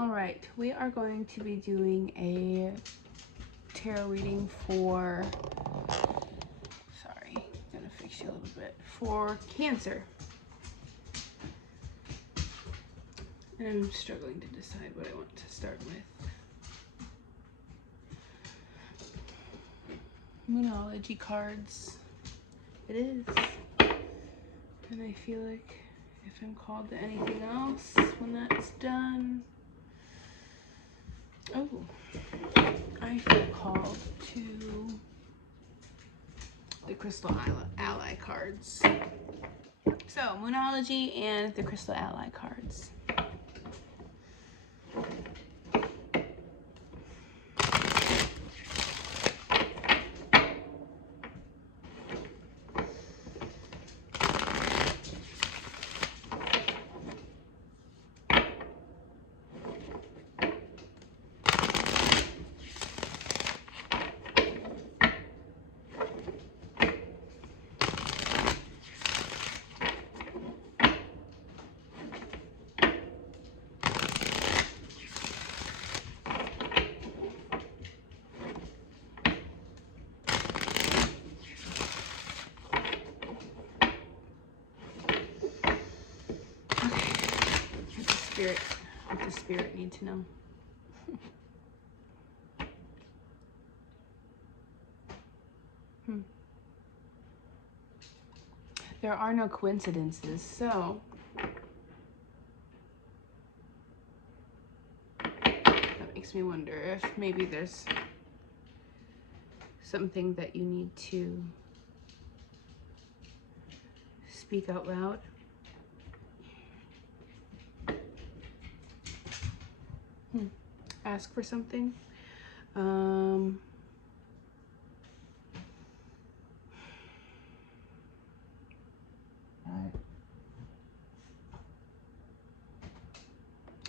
Alright, we are going to be doing a tarot reading for, sorry, I'm gonna fix you a little bit, for Cancer. And I'm struggling to decide what I want to start with. Moonology cards. It is. And I feel like if I'm called to anything else when that's done, oh, I feel called to the Crystal Ally cards. So, Moonology and the Crystal Ally cards. What the spirit need to know. There are no coincidences, so that makes me wonder if maybe there's something that you need to speak out loud. Ask for something. I don't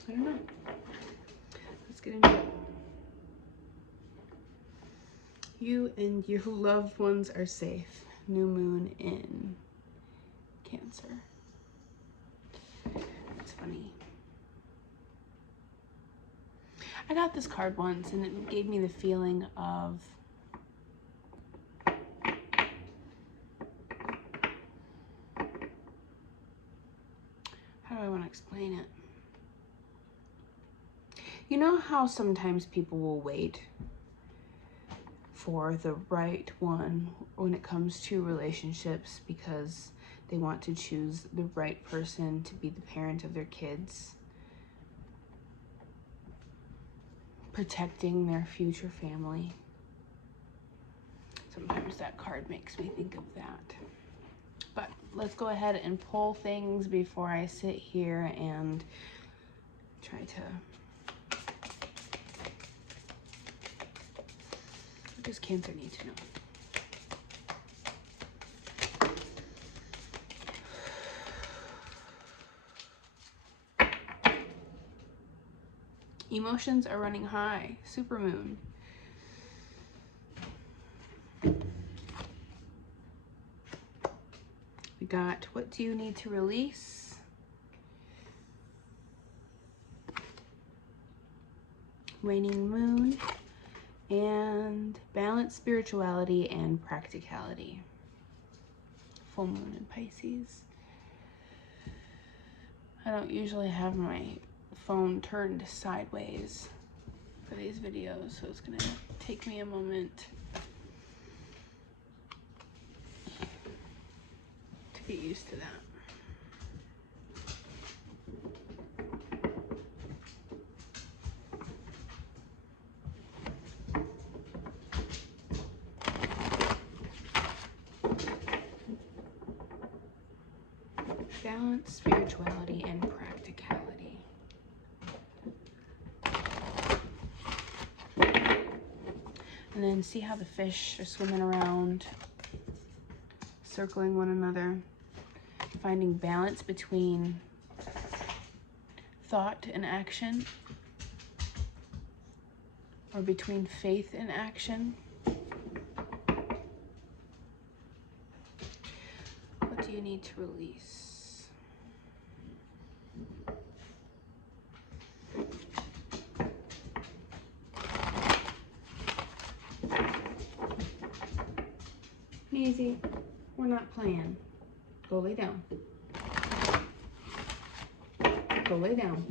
know. Let's get into it. You and your loved ones are safe. New moon in Cancer. It's funny. I got this card once and it gave me the feeling of how do I want to explain it? You know how sometimes people will wait for the right one when it comes to relationships because they want to choose the right person to be the parent of their kids, protecting their future family. Sometimes that card makes me think of that. But let's go ahead and pull things before I sit here and try to... What does Cancer need to know? Emotions are running high. Supermoon. We got, what do you need to release? Waning moon. And balance, spirituality, and practicality. Full moon in Pisces. I don't usually have my phone turned sideways for these videos, so it's gonna take me a moment to get used to that. Balance, spirituality, and practicality. And then see how the fish are swimming around, circling one another, finding balance between thought and action, or between faith and action. What do you need to release? easy. We're not playing. Go lay down. Go lay down.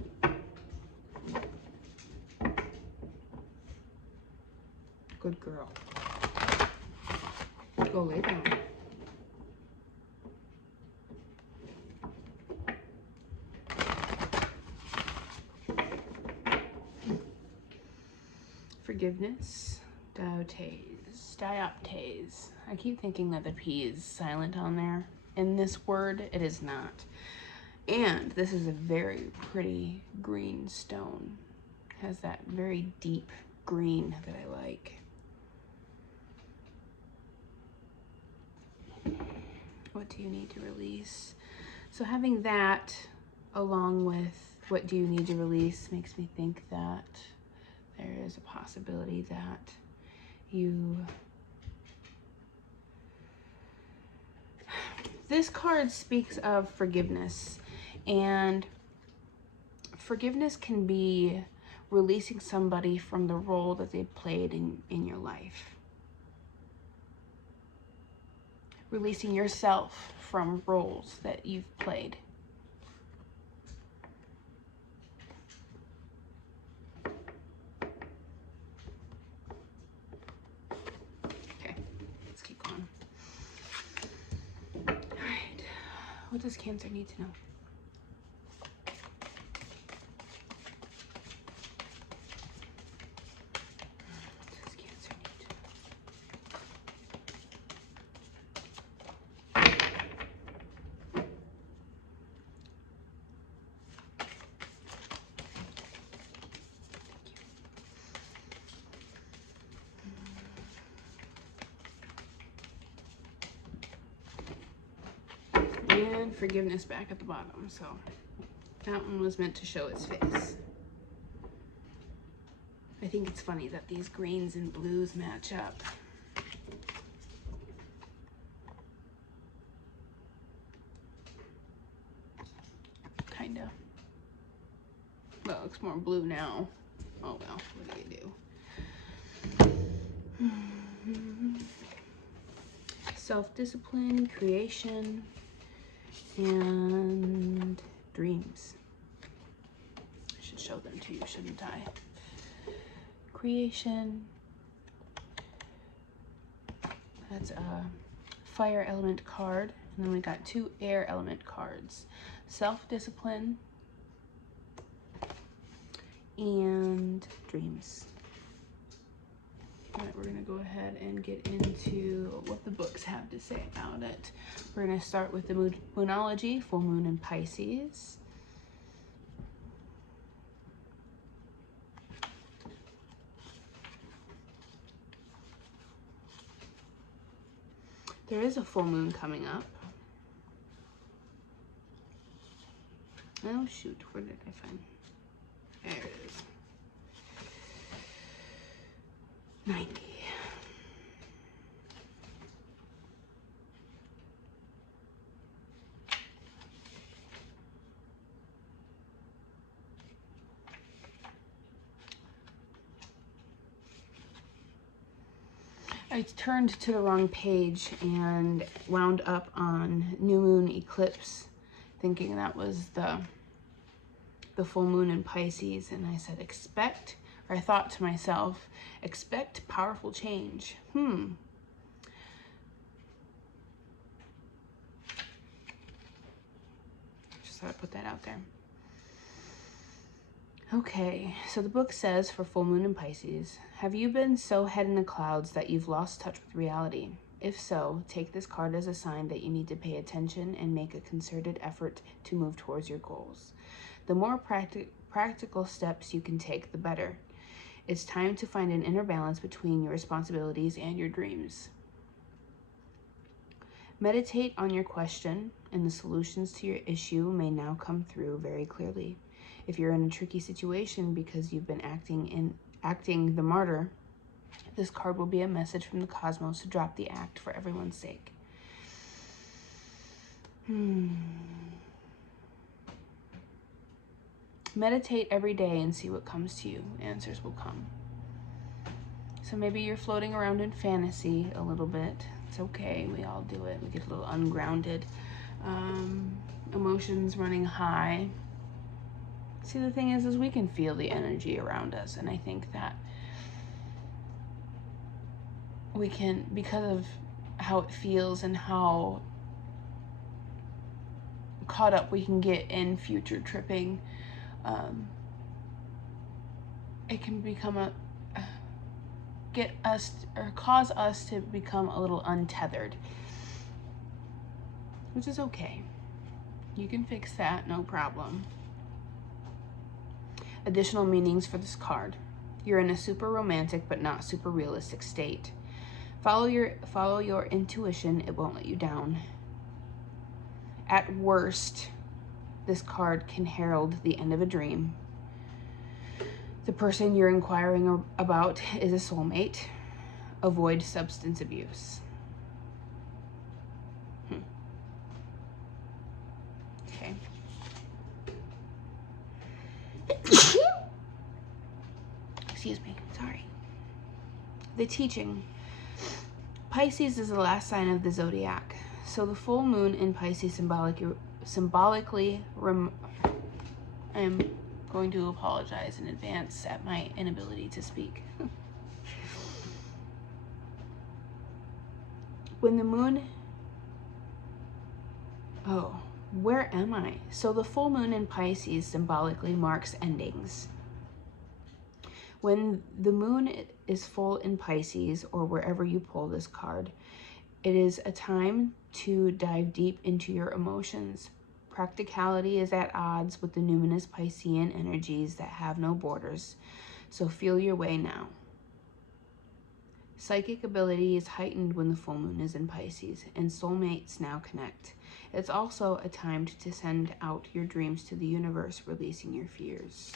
Good girl. Go lay down. Forgiveness. Dioptase. I keep thinking that the P is silent on there. In this word, it is not. And this is a very pretty green stone. It has that very deep green that I like. What do you need to release? So having that along with what do you need to release makes me think that there is a possibility that this card speaks of forgiveness, and forgiveness can be releasing somebody from the role that they played in your life. Releasing yourself from roles that you've played. Okay, let's keep going. All right, what does Cancer need to know? And forgiveness back at the bottom, so that one was meant to show its face. I think it's funny that these greens and blues match up. Kinda. Well, it looks more blue now. Oh well, what do you do? Self-discipline, creation, and dreams. I should show them to you, shouldn't I? Creation. That's a fire element card. And then we got 2 air element cards. Self-discipline and dreams. All right, we're gonna go ahead and get into what the books have to say about it. We're gonna start with the Moonology, full moon in Pisces. There is a full moon coming up. Oh shoot, where did I find? There it is. 90. I turned to the wrong page and wound up on new moon eclipse, thinking that was the full moon in Pisces, and I said expect, or I thought to myself, expect powerful change. Just thought I'd put that out there. Okay, so the book says for full moon in Pisces, have you been so head in the clouds that you've lost touch with reality? If so, take this card as a sign that you need to pay attention and make a concerted effort to move towards your goals. The more practical steps you can take, the better. It's time to find an inner balance between your responsibilities and your dreams. Meditate on your question, and the solutions to your issue may now come through very clearly. If you're in a tricky situation because you've been acting the martyr, this card will be a message from the cosmos to drop the act for everyone's sake. Meditate every day and see what comes to you. Answers will come. So maybe you're floating around in fantasy a little bit, It's okay. We all do it. We get a little ungrounded. Emotions running high. See, the thing is we can feel the energy around us, and I think that we can, because of how it feels and how caught up we can get in future tripping, it can become cause us to become a little untethered, which is okay. You can fix that, no problem. Additional meanings for this card. You're in a super romantic but not super realistic state. Follow your intuition, it won't let you down. At worst, this card can herald the end of a dream. The person you're inquiring about is a soulmate. Avoid substance abuse. Okay. Excuse me, sorry. The teaching. Pisces is the last sign of the zodiac. So the full moon in Pisces symbolically I am going to apologize in advance at my inability to speak. When the moon, where am I? So the full moon in Pisces symbolically marks endings. When the moon is full in Pisces, or wherever you pull this card, it is a time to dive deep into your emotions. Practicality is at odds with the numinous Piscean energies that have no borders, so feel your way now. Psychic ability is heightened when the full moon is in Pisces, and soulmates now connect. It's also a time to send out your dreams to the universe, releasing your fears.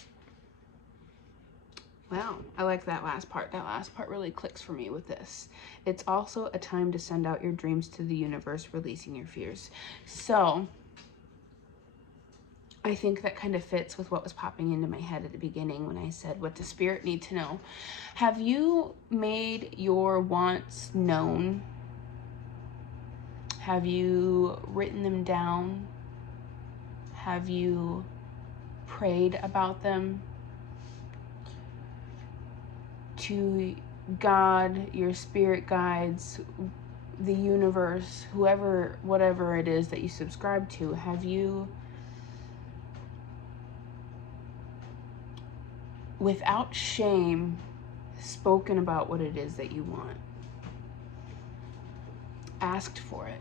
Wow, I like that last part. That last part really clicks for me with this. It's also a time to send out your dreams to the universe, releasing your fears. So I think that kind of fits with what was popping into my head at the beginning when I said, what does spirit need to know? Have you made your wants known? Have you written them down? Have you prayed about them to God, your spirit guides, the universe, whoever, whatever it is that you subscribe to? Have you, without shame, spoken about what it is that you want? Asked for it?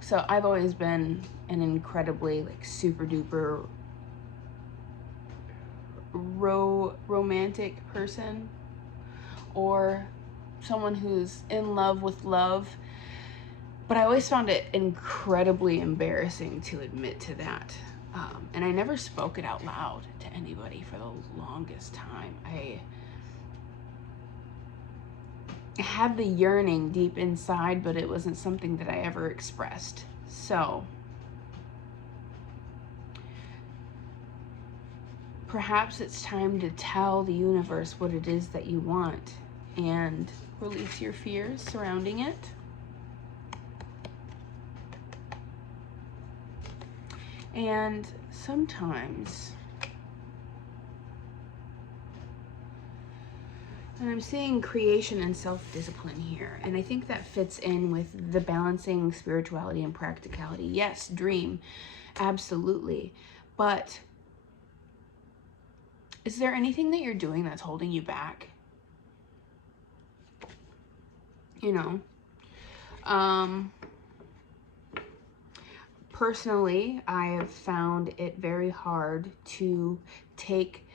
So I've always been an incredibly super duper romantic person, or someone who's in love with love, but I always found it incredibly embarrassing to admit to that, and I never spoke it out loud to anybody for the longest time. I had the yearning deep inside, but it wasn't something that I ever expressed. So perhaps it's time to tell the universe what it is that you want and release your fears surrounding it. And sometimes, and I'm seeing creation and self-discipline here, and I think that fits in with the balancing spirituality and practicality. Yes, dream, absolutely. But is there anything that you're doing that's holding you back? You know, personally, I have found it very hard to take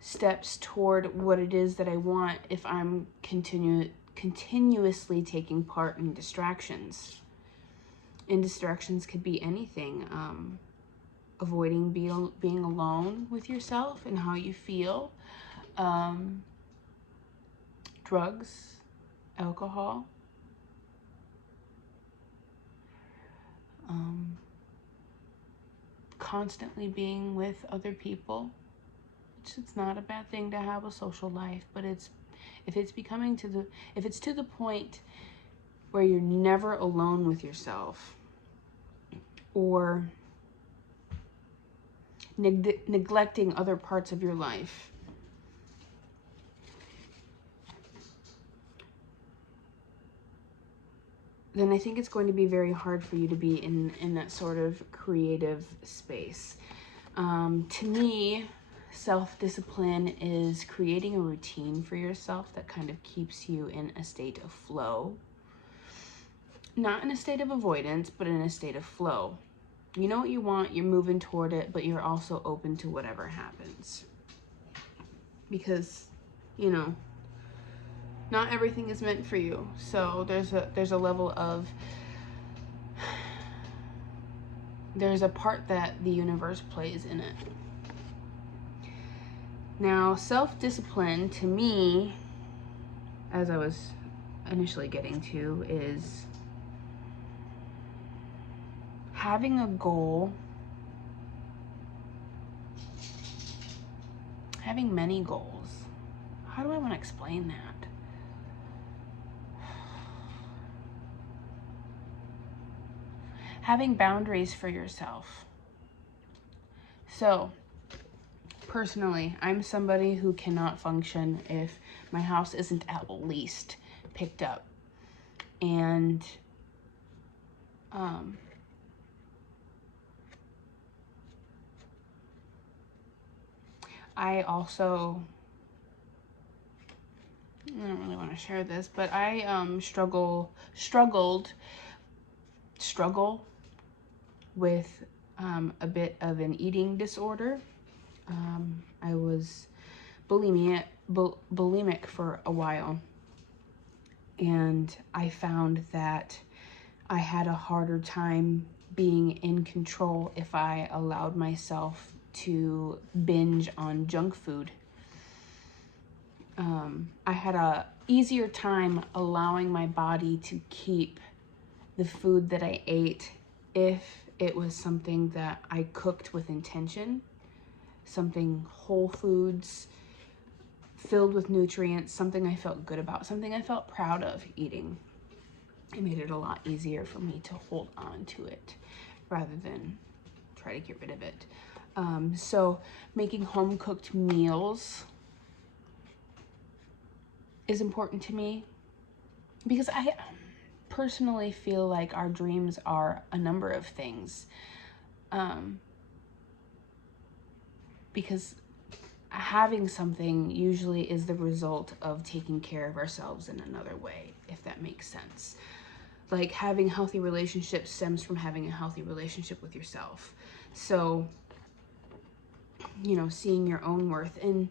steps toward what it is that I want if I'm continuously taking part in distractions. And distractions could be anything. Avoiding being alone with yourself and how you feel. Drugs, alcohol. Constantly being with other people. It's not a bad thing to have a social life, but if it's to the point where you're never alone with yourself, or neglecting other parts of your life, then I think it's going to be very hard for you to be in that sort of creative space. To me, self-discipline is creating a routine for yourself that kind of keeps you in a state of flow. Not in a state of avoidance, but in a state of flow. You know what you want, you're moving toward it, but you're also open to whatever happens. Because, you know, not everything is meant for you. So there's a level of, there's a part that the universe plays in it. Now, self-discipline to me, as I was initially getting to, is having a goal, having many goals. How do I want to explain that? Having boundaries for yourself. So, personally, I'm somebody who cannot function if my house isn't at least picked up. And I also, I don't really want to share this, but I struggle with a bit of an eating disorder. I was bulimic for a while, and I found that I had a harder time being in control if I allowed myself to binge on junk food. I had a easier time allowing my body to keep the food that I ate if it was something that I cooked with intention, something whole foods, filled with nutrients, something I felt good about, something I felt proud of eating. It made it a lot easier for me to hold on to it rather than try to get rid of it. So making home-cooked meals is important to me, because I personally feel like our dreams are a number of things. Because having something usually is the result of taking care of ourselves in another way, if that makes sense. Like, having healthy relationships stems from having a healthy relationship with yourself. So, you know, seeing your own worth and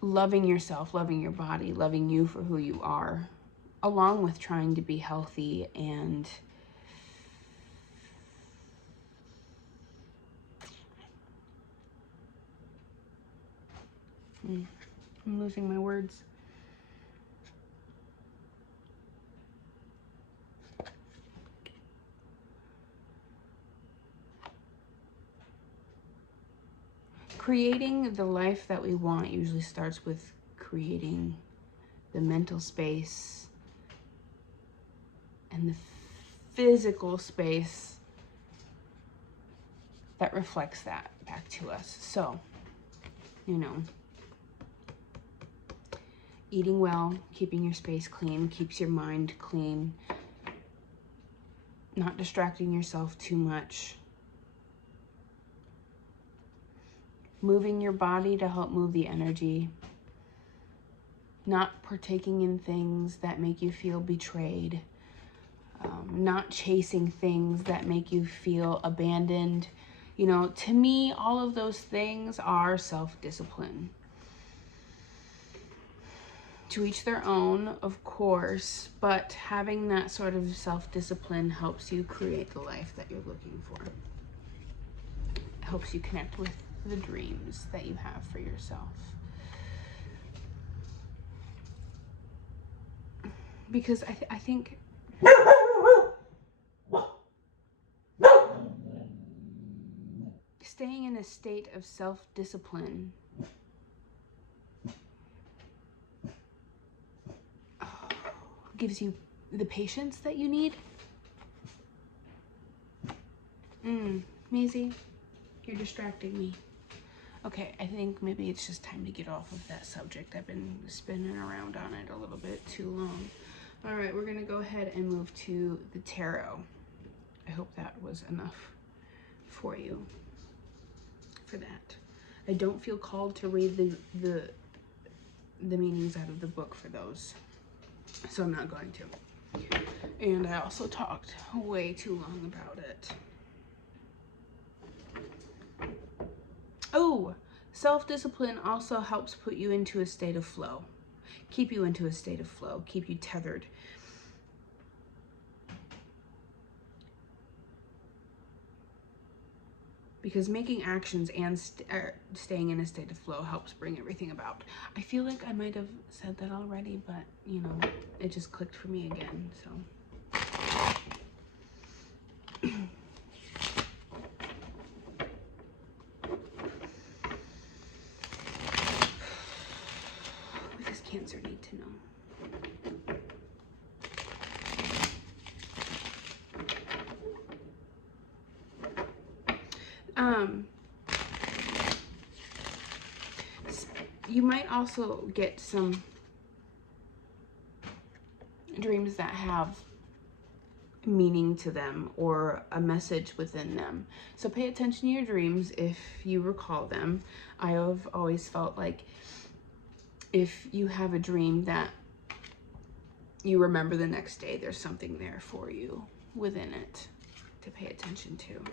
loving yourself, loving your body, loving you for who you are, along with trying to be healthy and I'm losing my words. Creating the life that we want usually starts with creating the mental space and the physical space that reflects that back to us. So, you know, eating well, keeping your space clean, keeps your mind clean, not distracting yourself too much, moving your body to help move the energy, not partaking in things that make you feel betrayed, not chasing things that make you feel abandoned. You know, to me, all of those things are self-discipline. To each their own, of course, but having that sort of self-discipline helps you create the life that you're looking for. It helps you connect with the dreams that you have for yourself. Because I think staying in a state of self-discipline gives you the patience that you need. Maisie, you're distracting me. Okay, I think maybe it's just time to get off of that subject. I've been spinning around on it a little bit too long. All right, we're gonna go ahead and move to the tarot. I hope that was enough for you for that. I don't feel called to read the meanings out of the book for those, so I'm not going to. And I also talked way too long about it. Oh, self-discipline also helps put you into a state of flow. Keep you into a state of flow. Keep you tethered. Because making actions and staying in a state of flow helps bring everything about. I feel like I might have said that already, but, you know, it just clicked for me again, so. What does Cancer need to know? You might also get some dreams that have meaning to them or a message within them. So pay attention to your dreams if you recall them. I have always felt like if you have a dream that you remember the next day, there's something there for you within it to pay attention to.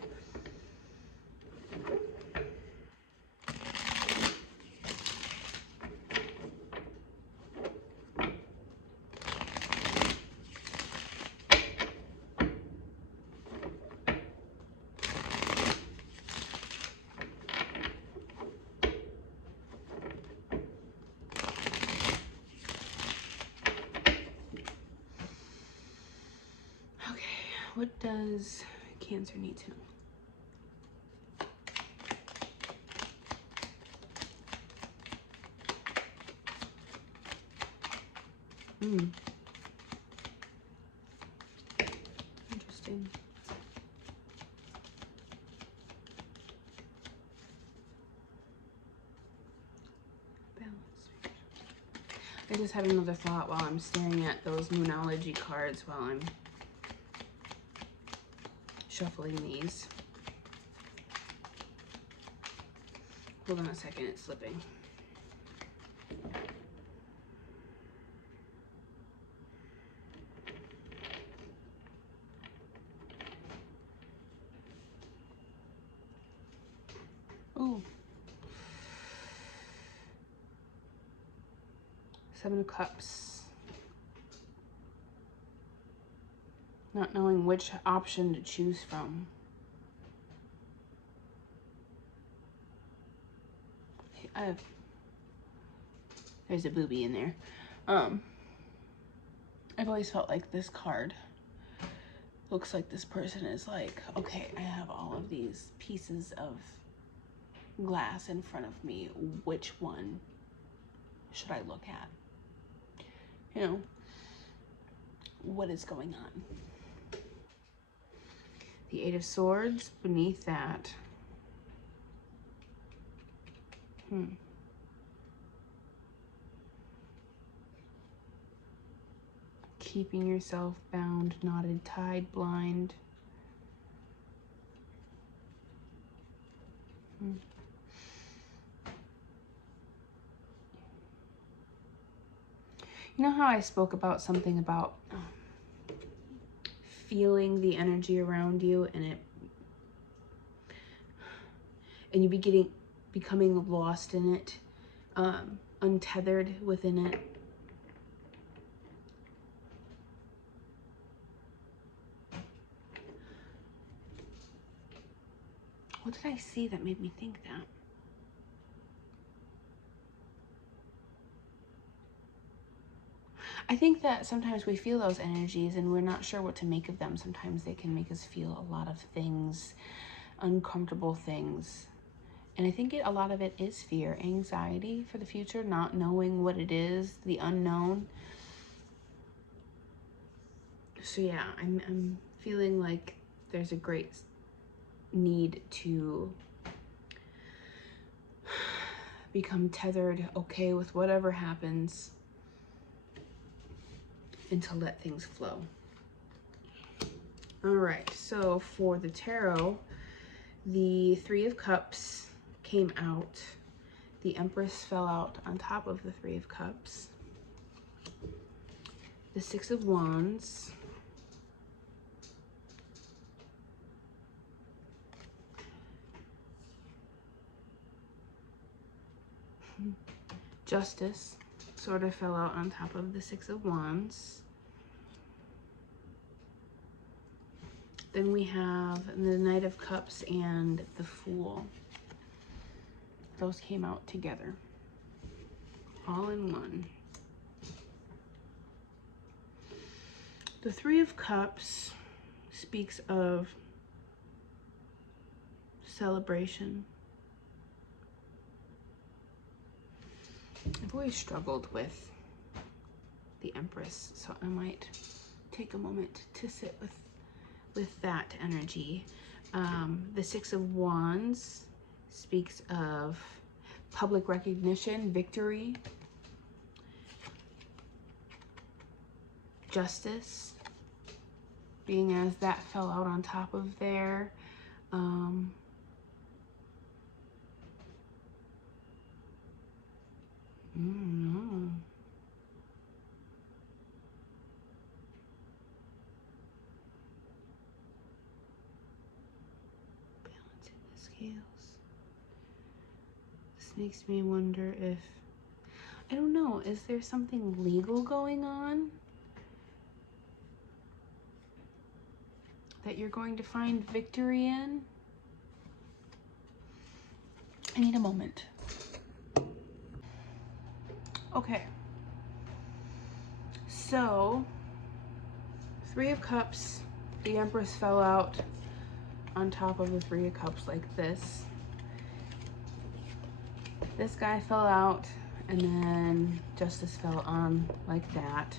What does Cancer need to know? Interesting. Balance. I just had another thought while I'm staring at those Moonology cards while I'm shuffling these. Hold on a second, it's slipping. Ooh. 7 of Cups. Not knowing which option to choose from. There's a booby in there. I've always felt like this card looks like this person is like, okay, I have all of these pieces of glass in front of me. Which one should I look at? You know, what is going on? The 8 of Swords beneath that. Keeping yourself bound, knotted, tied, blind. You know how I spoke about something about feeling the energy around you and you becoming lost in it, untethered within it. What did I see that made me think that? I think that sometimes we feel those energies and we're not sure what to make of them. Sometimes they can make us feel a lot of things. uncomfortable things. And I think a lot of it is fear, anxiety for the future, not knowing what it is, the unknown. So yeah, I'm feeling like there's a great need to become tethered, okay with whatever happens, and to let things flow. All right, so for the tarot, the Three of Cups came out. The Empress fell out on top of the Three of Cups. The Six of Wands. Justice sort of fell out on top of the Six of Wands. Then we have the Knight of Cups and the Fool. Those came out together, all in one. The Three of Cups speaks of celebration. I've always struggled with the Empress, so I might take a moment to sit with that energy. The Six of Wands speaks of public recognition, victory, justice, being as that fell out on top of there. Balancing the scales. This makes me wonder if, I don't know, is there something legal going on that you're going to find victory in? I need a moment. Okay. So, Three of Cups, the Empress fell out on top of the Three of Cups like this. This guy fell out, and then Justice fell on like that.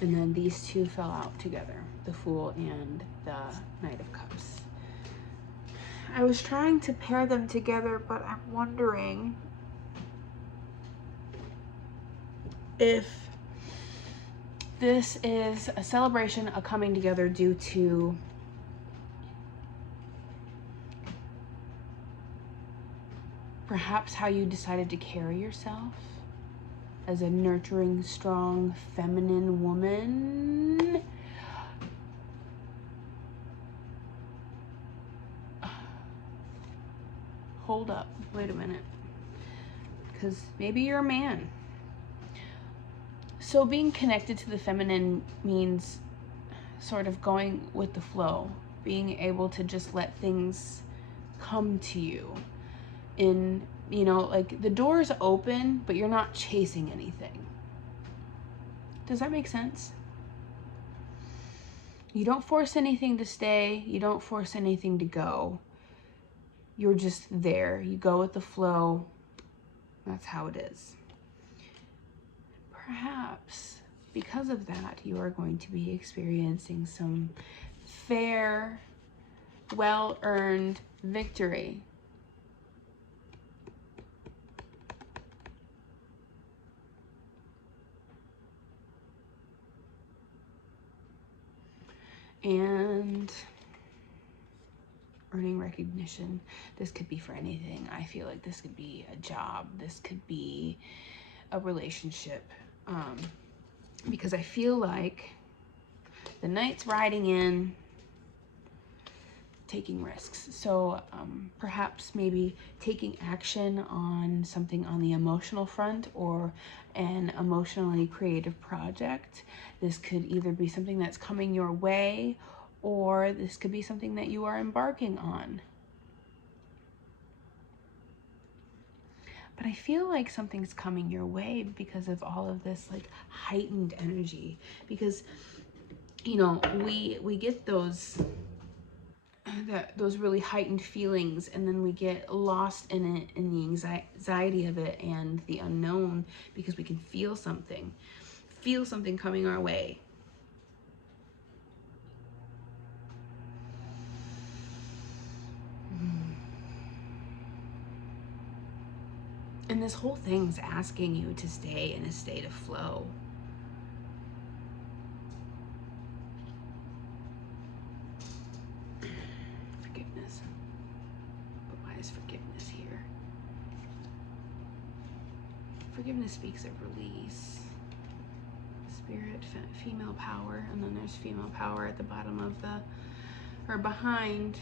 And then these two fell out together, the Fool and the Knight of Cups. I was trying to pair them together, but I'm wondering if this is a celebration, a coming together due to perhaps how you decided to carry yourself as a nurturing, strong, feminine woman. Hold up, wait a minute. Because maybe you're a man. So being connected to the feminine means sort of going with the flow, being able to just let things come to you. In, you know, like the door's open, but you're not chasing anything. Does that make sense? You don't force anything to stay. You don't force anything to go. You're just there. You go with the flow. That's how it is. Perhaps because of that, you are going to be experiencing some fair, well-earned victory. And earning recognition. This could be for anything. I feel like this could be a job. This could be a relationship. Because I feel like the Knight's riding in, taking risks. So perhaps maybe taking action on something on the emotional front or an emotionally creative project. This could either be something that's coming your way, or this could be something that you are embarking on. But I feel like something's coming your way because of all of this like heightened energy. Because, you know, we get those those really heightened feelings, and then we get lost in it, in the anxiety of it and the unknown, because we can feel something coming our way. And this whole thing's asking you to stay in a state of flow. Forgiveness. But why is forgiveness here? Forgiveness speaks of release. Spirit, female power, and then there's female power at the bottom of the, or behind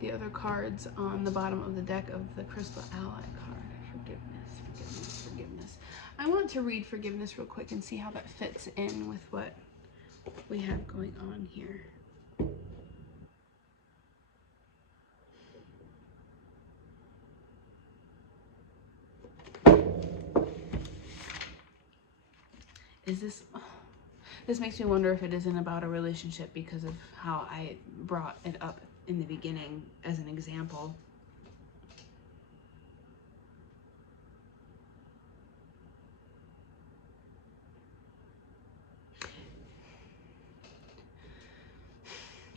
the other cards on the bottom of the deck of the Crystal Ally card. Forgiveness, forgiveness, forgiveness. I want to read forgiveness real quick and see how that fits in with what we have going on here. Is this makes me wonder if it isn't about a relationship, because of how I brought it up in the beginning as an example.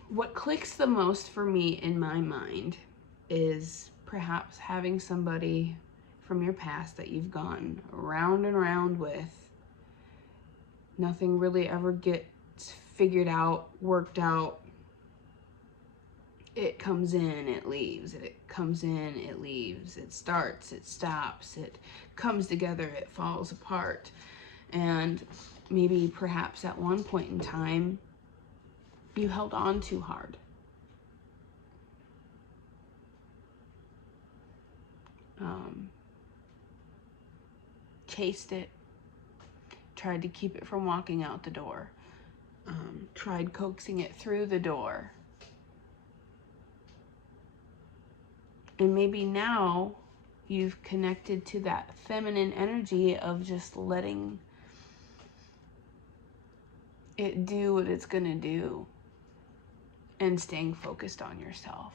What clicks the most for me in my mind is perhaps having somebody from your past that you've gone round and round with. Nothing really ever gets figured out, worked out. It comes in, it leaves. It comes in, it leaves. It starts, it stops. It comes together, it falls apart. And maybe perhaps at one point in time, you held on too hard. Chased it. Tried to keep it from walking out the door. Tried coaxing it through the door. And maybe now you've connected to that feminine energy of just letting it do what it's gonna do and staying focused on yourself.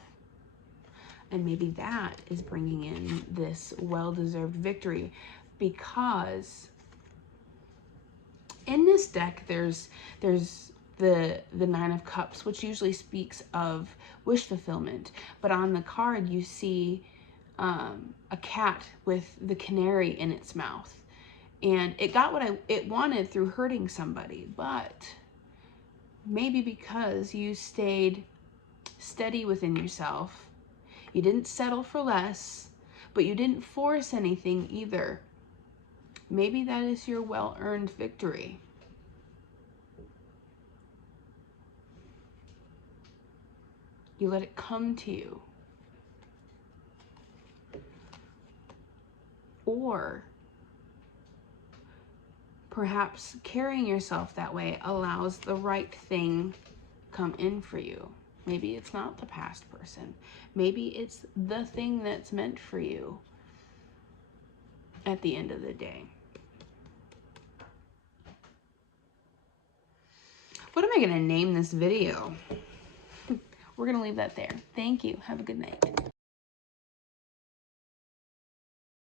And maybe that is bringing in this well-deserved victory, because in this deck there's the Nine of Cups, which usually speaks of wish fulfillment, but on the card you see a cat with the canary in its mouth, and it got what it wanted through hurting somebody. But maybe because you stayed steady within yourself, you didn't settle for less, but you didn't force anything either. Maybe that is your well-earned victory. You let it come to you. Or perhaps carrying yourself that way allows the right thing come in for you. Maybe it's not the past person. Maybe it's the thing that's meant for you at the end of the day. What am I going to name this video? We're going to leave that there. Thank you. Have a good night.